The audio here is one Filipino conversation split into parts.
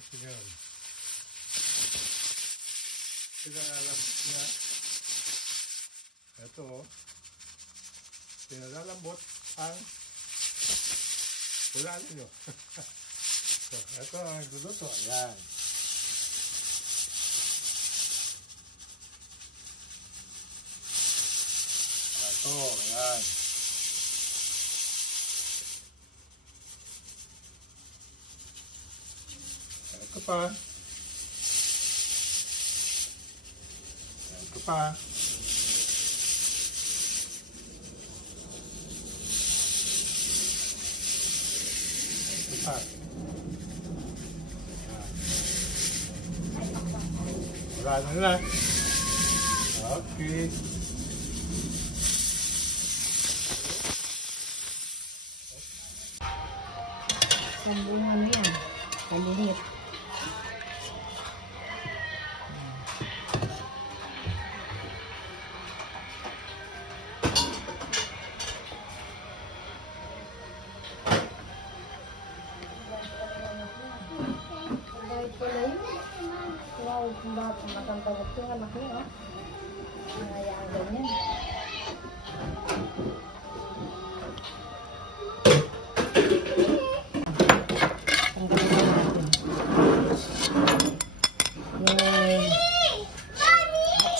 sigaw. Pinalalambot niya. Ito, pinalalambot ang ulan nyo. So, ito ang luluto. Ayan. Ito, ayan. Ito pa. Ito pa. Ito pa. Wala na lang. Okay. Sambungan mo yan. Kalinit. Wow, matangkabot yung anak niya. Hayaan ganyan.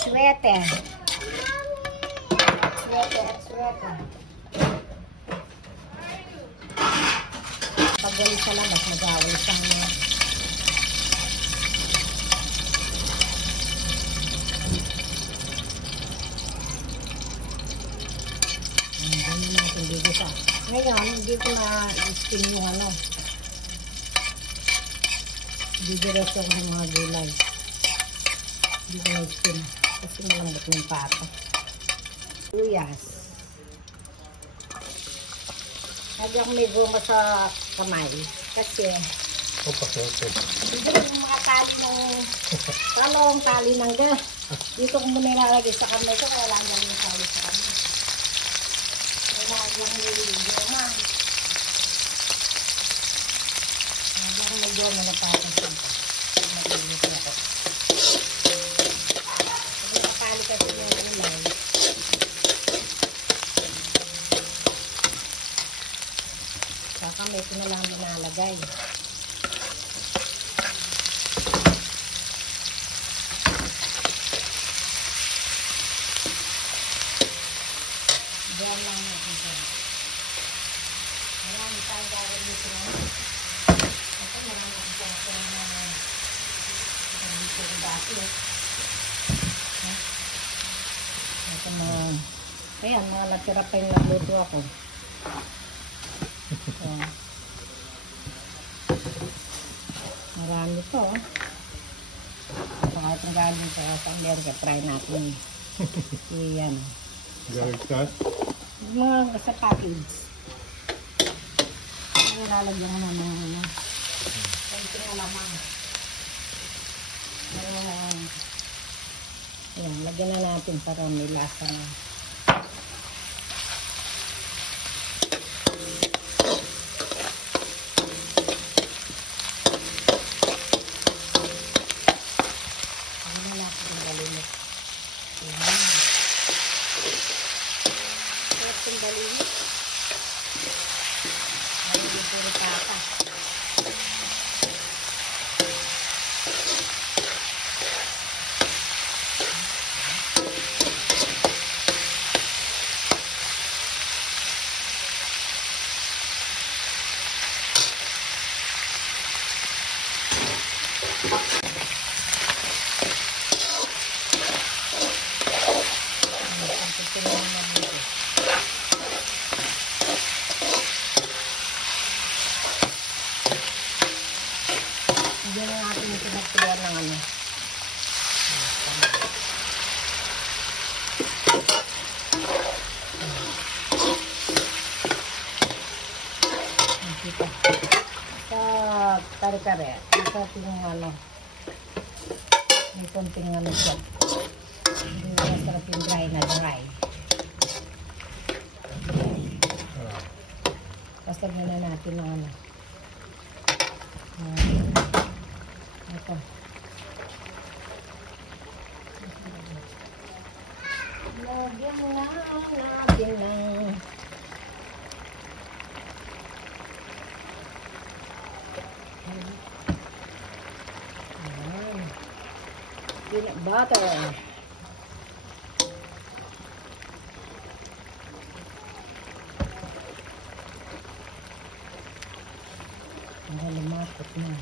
Sweater. Pag galing sa labas, mag-awal sa mga. Ngayon, hindi ko na-spin yung ano. Didiretso ko ng mga gulay. Hindi ko na-spin. Kasi malambot ng pata. Luyas. Lagi akong may goma sa kamay. Kasi hindi ko yung mga tali ng talong, tali ng gas. Dito ko muna ilalagay sa kamay ko. Wala lang yung tali sa kamay. Wala lang yung goma. Lagi akong may goma na pata. Nag-ilit ako. Kasi yung ulay. Saka may ito na lang binalagay. Diyan lang natin dyan. Marami tayong gagawin dito na. Ito marami akong pangkain na dito ng dati. Ito mga, ayan, mga natira pa yung nagluto ako. So, marami to. Saka itong galing sa Amerika, try natin. Iyan. Galing ka? Mga sa package. Nilalagyan ko na mga konting alamang. Ayan, lagyan na natin para may lasa na. Ayan na natin ang galimit. Ayan. Ayan ang galimit. Ayan yung puro pata. Diyan na natin yung pinagpilihan ng ano. Sa kare-kare, sa ating ano, may konting ano siya. Hindi na masarap yung dry na dry. Basta na natin ng ano. ito. Lagyan na natin ng peanut butter. Para lumapot na.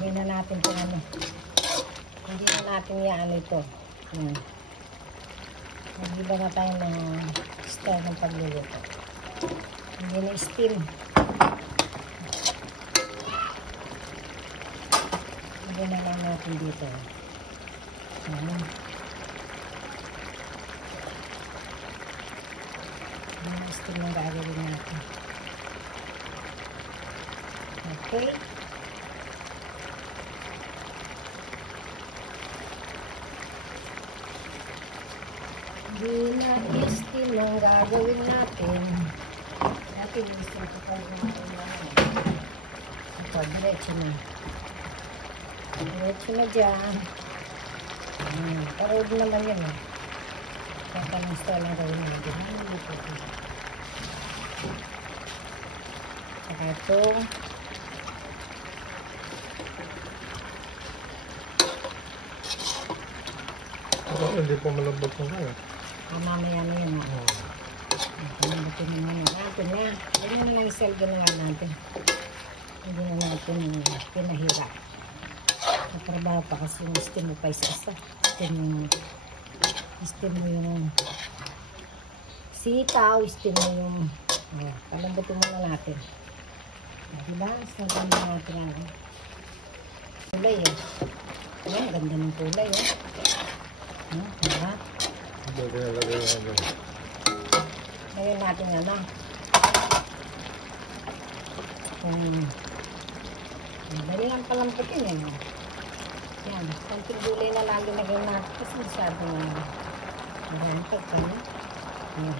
Hindi na natin ito ano. Hindi na natin yan ito. Mag-iba na tayo ng style ng pagluluto. Hindi na steam. Hindi na lang natin dito. Steam ang gagawin natin. Okay. Hindi na steam ang gagawin natin. Dati steam ko pa yung ito, diretso na. Diretso na dyan. Parod naman yun eh. Kaya ng style ang gawin natin. Saka ito. Hindi po malambot mo kaya. Mamaya na yun. Malambutin na yun. Natin na. Hindi na lang isel ginawa natin. Hindi na natin pinahirap. Natrabaho pa kasi yung steam mo pa isa-isa. Steam mo yung sitaw. Steam mo yung palambutin muna natin. Diba? Sabi natin ang kulay eh. Ayan, ganda ng kulay eh. Diba? Ngayon natin ano. Dali lang palamputin eh. Yan, konting gulay na lang ginagay natin kasi masyado na marami pagkano. Yan.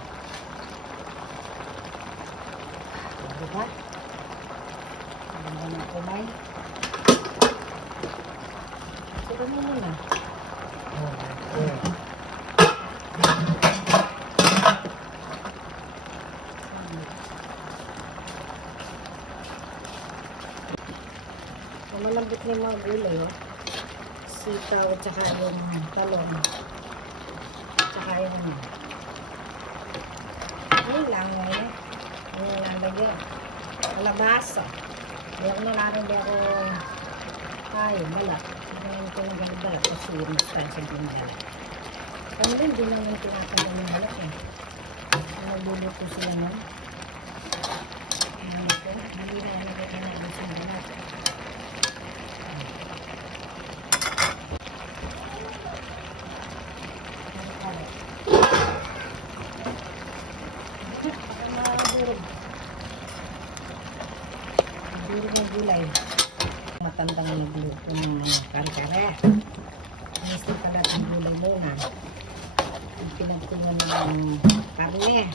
Diba? Ganda ng kulay. Siguro mo muna. Malambot na yung mga gulay, oh. Sitaw, tsaka yung talong. Tsaka yung ayun lang, ngayon. Yung nalagyan. Kalabasa. Hindi ako nalarindi ako balat. Ngayon ko nang balat kasi yung stansya yung balat. Kami rin, di naman tinatanggal yung balat, eh. Nagluluto sila nun. Hindi na nagkakain sa balat. Gulay. Matandang nagluto ng kare-kare. Gusto pala ang gulay muna. Pinagtungan ng karne.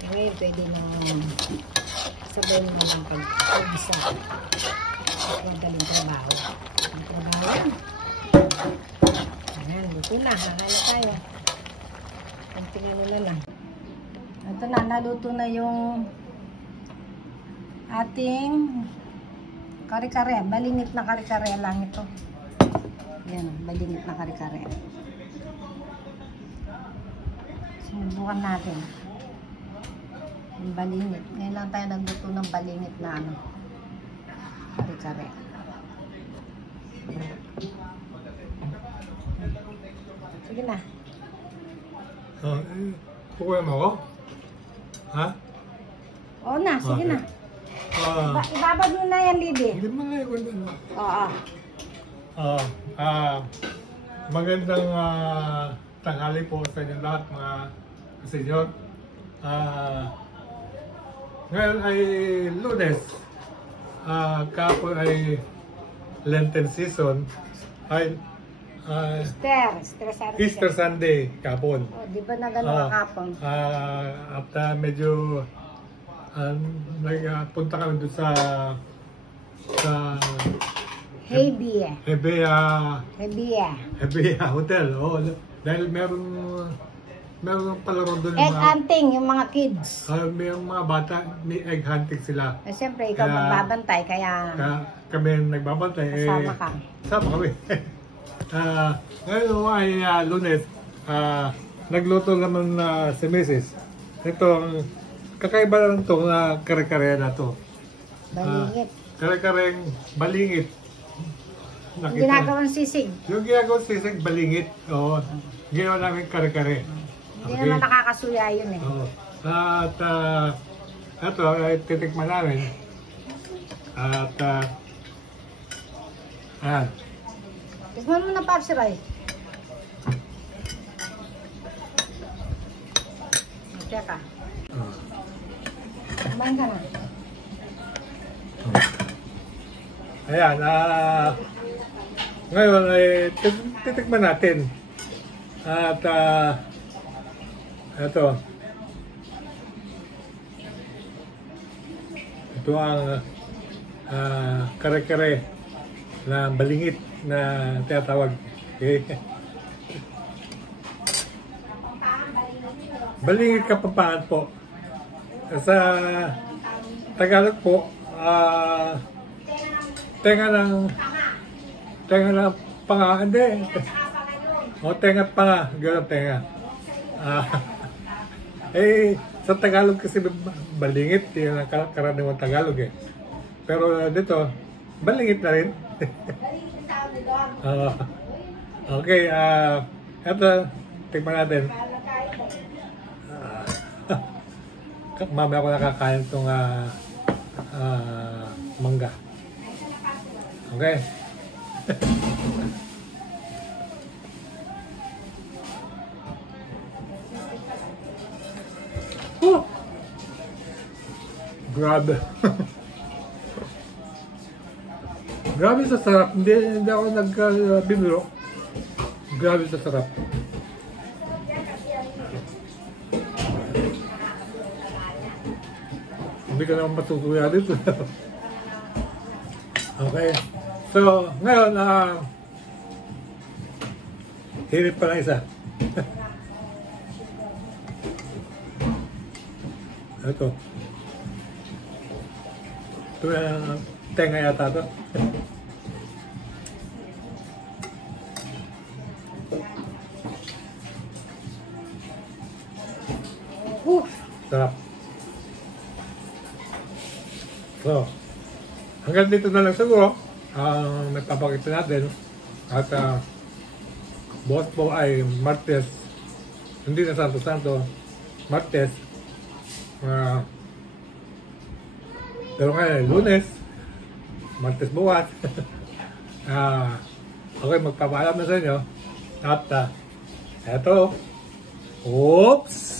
Ngayon pwede nang sabayin mo lang pag-isa. Madaling trabaho. Ang trabaho yan. Ayan, luto na. Hanala tayo. Tingnan nila lang. Ito na, naluto na yung ating kare-kare. Balingit na kare-kare lang ito. Yan, balingit na kare-kare. Sinubukan natin. Yung balingit. Ngayon lang tayo nagluto ng balingit na ano, kare-kare. Sige na. Kukuha mo ako? Ha? Oo na, sige na. Ibabad mo na yan, Lidy. Hindi mo na yung Oo. Magandang tanghali po sa inyo lahat, mga senyor. Ngayon ay Lunes. Kahapon ay Lenten season. Ay Easter Sunday kahapon. Oh, di ba na gano'n kahapon? After medyo Nagpunta kami doon sa Hebia. Hebea Hotel. Oh, dahil meron palaro doon Egg hunting, yung mga kids. may mga bata, may egg hunting sila. Siyempre, ikaw magbabantay, kaya kami nagbabantay. kasama ka. Kasama kami. Ngayon ay Lunes, nagluto naman si Mrs. Ito, kakaiba lang ito na kare-kare na ito. Balingit. Kare-kareng balingit. Ginagawang sisig. Yung ginagawang sisig, balingit. Oo. Ginawa namin kare-kare. Hindi naman nakakasuya yun eh. Oo. At ito, titikman namin. At ayan. Tikman mo na, Papsi Roy. Teka. Kumain ka na. Ayan, ngayon ay titikman natin. At ito ang kare-kare na balingit na tinatawag. Okay. Balingit Kapampangan po. Sa Tagalog po, tenga ng panga, hindi. O tenga at panga, gano'n tenga. Sa Tagalog kasi balingit, yun ang karaniwang Tagalog eh. Pero dito, balingit na rin. Okay, eto, tignan natin. Mamaya ako nakakain itong mangga. Okay. Grabe. Grabe sa sarap. Hindi ako nagbibiro. Grabe sa sarap. Hindi ka naman matutuya dito. Okay. So, ngayon, hirit pa na isa. Ito. Ito yung tenga yata ito. Sarap. So, hanggang dito na lang siguro ang nagpapakita natin. At bukas po ay Martes, hindi na Santo, Martes. Pero ngayon, Lunes, Martes bukas. Okay, magpapaalam na sa inyo. At eto, oops!